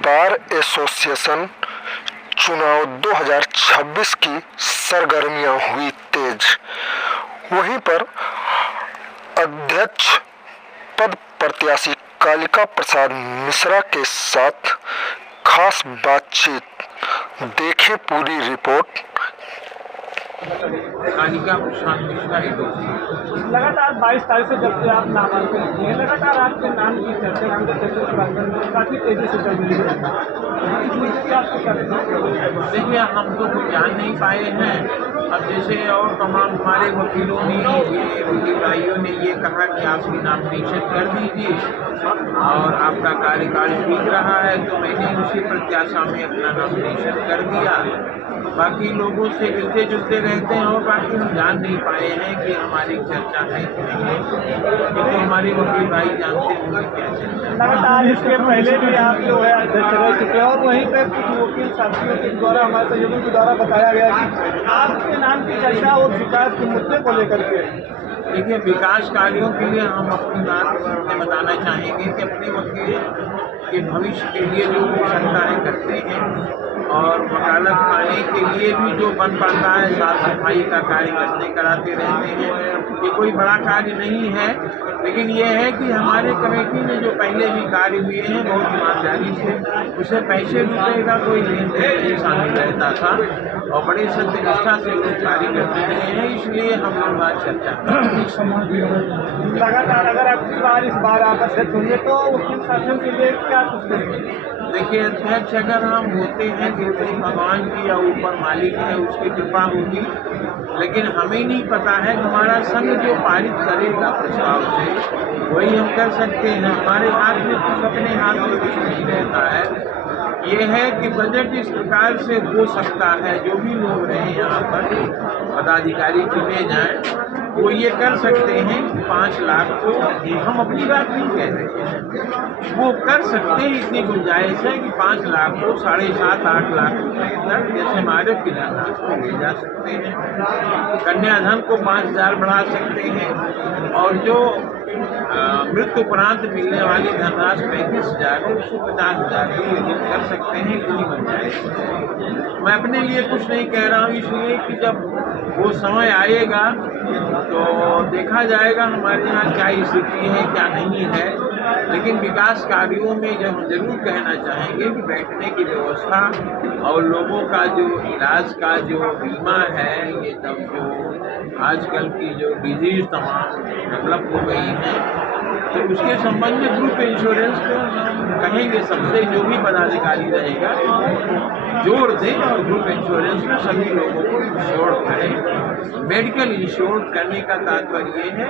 Bar association चुनाव 2026 की सरगर्मियां हुई तेज। वहीं पर अध्यक्ष पद प्रत्याशी कालिका प्रसाद मिश्रा के साथ खास बातचीत। देखें पूरी रिपोर्ट। कालिका प्रसाद मिश्रा लगातार 22 तारीख से जब से आप नामांकन किए हैं, लगातार आपके नाम की चर्चा काफी तेजी से चल रही है। देखिए, हम तो कुछ जान नहीं पाए हैं। अब जैसे और तमाम हमारे वकीलों ने, ये वकील भाइयों ने ये कहा कि आपकी नामिनेशन कर दीजिए और आपका कार्यकाल ठीक रहा है, तो मैंने उसी प्रत्याशा में अपना नामिनेशन कर दिया। बाकी लोगों से मिलते जुलते रहते हैं और बाकी हम जान नहीं पाए हैं कि हमारी चर्चा है कि नहीं है, क्योंकि हमारे वकील भाई जानते होंगे क्या चर्चा है। लगातार इसके पहले भी आप जो है अध्यक्ष रह चुके हैं और वहीं पर कुछ वकील साथियों के द्वारा, हमारे सहयोगियों के द्वारा बताया गया कि आपके नाम की चर्चा और विकास के मुद्दे को लेकर के। देखिए, विकास कार्यों के लिए हम अपनी बात बताना चाहेंगे कि अपने वकील के भविष्य के लिए जो हो सकता है करते हैं और वकालत पाने के लिए भी जो बन पाता है, साफ सफाई का कार्य कराते रहते हैं। ये कोई बड़ा कार्य नहीं है, लेकिन ये है कि हमारे कमेटी में जो पहले भी कार्य हुए हैं बहुत ईमानदारी से, उसे पैसे रुपये का कोई लेन देन नहीं शामिल रहता था और बड़े सत्यनिष्ठा से लोग कार्य करते रहे हैं। इसलिए हम लोग आज चर्चा लगातार अगर आप इस बार आप अध्यक्ष होंगे तो वकील शासन के लिए क्या कुछ करेंगे? देखिए, अध्यक्ष अगर हम होते हैं तो भगवान की या ऊपर मालिक है उसकी कृपा होगी, लेकिन हमें नहीं पता है। हमारा संघ जो पारित करेगा प्रस्ताव से वही हम कर सकते हैं। हमारे हाथ में कुछ, अपने हाथ में कुछ नहीं रहता है। ये है कि बजट इस प्रकार से हो सकता है, जो भी लोग रहे यहाँ पर पदाधिकारी चुने जाएं वो ये कर सकते हैं कि 5 लाख को, हम अपनी बात नहीं कह रहे हैं, वो कर सकते हैं। इतनी गुंजाइश है कि 5 लाख को 7.5-8 लाख रुपए तक, जैसे हमारे किराना को ले जा सकते हैं। कन्याधन को 5,000 बढ़ा सकते हैं और जो मृत्यु उपरांत मिलने वाली धनराशि 35,000 है, उसको 50,000 भी कर सकते हैं। इतनी गुंजाइश है। मैं अपने लिए कुछ नहीं कह रहा हूँ, इसलिए कि जब वो समय आएगा तो देखा जाएगा हमारे यहाँ क्या स्थिति है क्या नहीं है। लेकिन विकास कार्यों में जब हम जरूर कहना चाहेंगे कि बैठने की व्यवस्था और लोगों का जो इलाज का जो बीमा है, ये सब जो आजकल की जो डिजीज तमाम डेवलप हो गई हैं, तो उसके संबंध में ग्रुप इंश्योरेंस को हम कहेंगे सबसे, जो भी पदाधिकारी रहेगा जोड़ दें और ग्रुप इंश्योरेंस में सभी लोगों को इंश्योर करें। मेडिकल इंश्योर करने का तात्पर्य ये है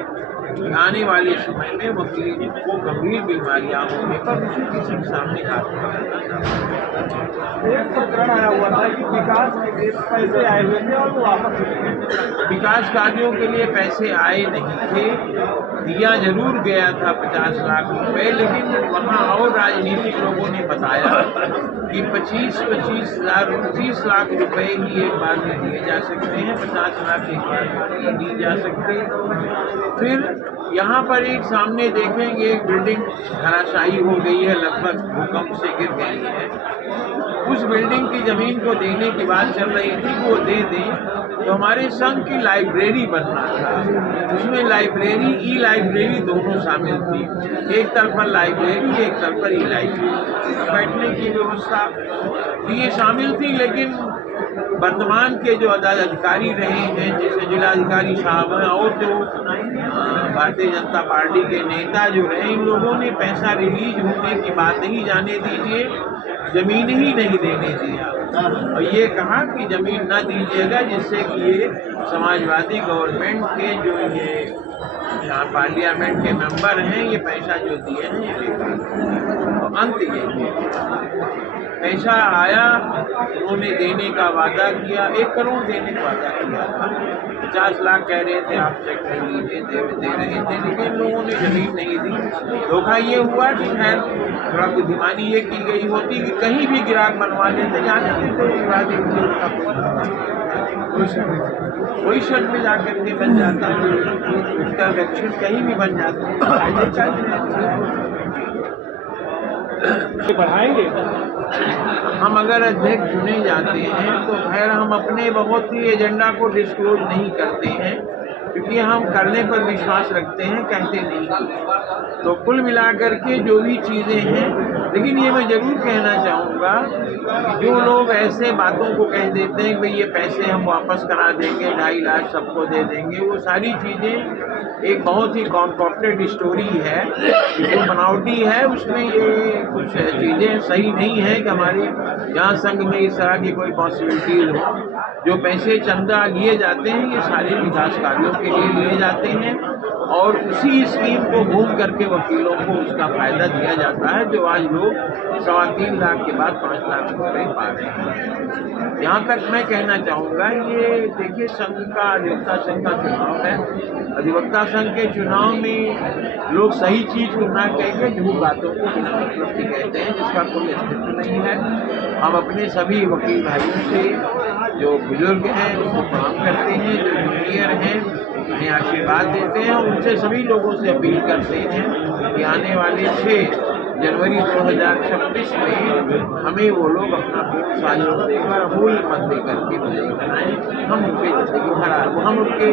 कि आने वाले समय में वकील को गंभीर बीमारियां होने पर उसे किसी के सामने हाथ एक प्रकरण आया हुआ था कि विकास के लिए पैसे आए हुए थे और वो वापस विकास कार्यों के लिए पैसे आए नहीं थे। दिया जरूर गया था 50 लाख रुपए, लेकिन वहाँ और राजनीतिक लोगों ने बताया कि 25 लाख रुपए ही एक बार में दिए जा सकते हैं, 50 लाख एक बार में नहीं दिए जा सकते। फिर यहाँ पर एक सामने देखेंगे एक बिल्डिंग धराशायी हो गई है, लगभग भूकंप से गिर गई है। उस बिल्डिंग की जमीन को देने की बात चल रही थी, वो दे दें। तो हमारे संघ की लाइब्रेरी बनना था, उसमें लाइब्रेरी ई लाइब्रेरी दोनों शामिल थी। एक तरफ पर लाइब्रेरी, एक तरफ पर ई लाइब्रेरी, बैठने की व्यवस्था ये शामिल थी। लेकिन वर्तमान के जो अधिकारी रहे हैं, जैसे जिलाधिकारी साहब हैं और जो भारतीय जनता पार्टी के नेता जो रहे, इन लोगों ने पैसा रिलीज होने की बात ही जाने दीजिए, जमीन ही नहीं देने दिया और ये कहा कि जमीन न दीजिएगा, जिससे कि ये समाजवादी गवर्नमेंट के जो ये यहाँ पार्लियामेंट के मेंबर हैं, ये पैसा जो दिए हैं ये बेकार। तो अंत ये पैसा आया, उन्होंने देने का वादा किया, 1 करोड़ देने का वादा किया था, 50 लाख कह रहे थे आप चेक कर लीजिए, दे रहे थे, लेकिन लोगों ने जमीन नहीं दी। धोखा ये हुआ कि खैर थोड़ा बुद्धिमानी ये की गई होती कि कहीं भी गिराक बनवा लेते, जाने देते विवादी कोई शर्त में जाकर के बन जाता है, उत्तर दक्षिण कहीं भी बन जाता है। ये बढ़ाएंगे? हम अगर अध्यक्ष चुने जाते हैं तो खैर हम अपने बहुत ही एजेंडा को डिस्क्लोज नहीं करते हैं, क्योंकि हम करने पर विश्वास रखते हैं, कहते नहीं। तो कुल मिलाकर के जो भी चीज़ें हैं, लेकिन ये मैं जरूर कहना चाहूँगा कि जो लोग ऐसे बातों को कह देते हैं कि भाई ये पैसे हम वापस करा देंगे, 2.5 लाख सबको दे देंगे, वो सारी चीज़ें एक बहुत ही कॉन्कॉक्टेड स्टोरी है, जो बनावटी है। उसमें ये कुछ चीज़ें सही नहीं है कि हमारे यहाँ संघ में इस तरह की कोई पॉसिबिलिटीज हो। जो पैसे चंदा लिए जाते हैं ये सारे विकास कार्यों के लिए लिए जाते हैं और उसी स्कीम को घूम करके वकीलों को उसका फायदा दिया जाता है, जो आज लोग 3.25 लाख के बाद 5 लाख रुपए पा रहे हैं। यहाँ तक मैं कहना चाहूँगा, ये देखिए संघ का अधिवक्ता संघ का चुनाव है। अधिवक्ता संघ के चुनाव में लोग सही चीज को ना कहेंगे, झूठ बातों को बिना मतलब की कहते हैं, जिसका कोई अस्तित्व नहीं है। हम अपने सभी वकील भाइयों से, जो बुजुर्ग हैं उसको प्रणाम करते हैं, जो जूनियर हैं उन्हें आशीर्वाद देते हैं, और उनसे सभी लोगों से अपील करते हैं कि आने वाले 6 जनवरी 2026 में हमें वो लोग अपना पूर्ण सहयोग देकर, अमूल्य मत देकर के विजयी बनाएं। हम उनके हम उनके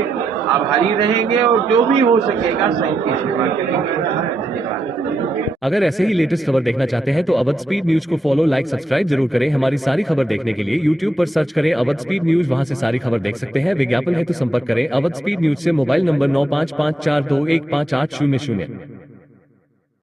आभारी रहेंगे और जो भी हो सकेगा संघ की सेवा करेंगे। अगर ऐसे ही लेटेस्ट खबर देखना चाहते हैं तो अवध स्पीड न्यूज को फॉलो, लाइक, सब्सक्राइब जरूर करें। हमारी सारी खबर देखने के लिए YouTube पर सर्च करें अवध स्पीड न्यूज, वहां से सारी खबर देख सकते हैं। विज्ञापन है तो संपर्क करें अवध स्पीड न्यूज से। Mobile number 9554215800।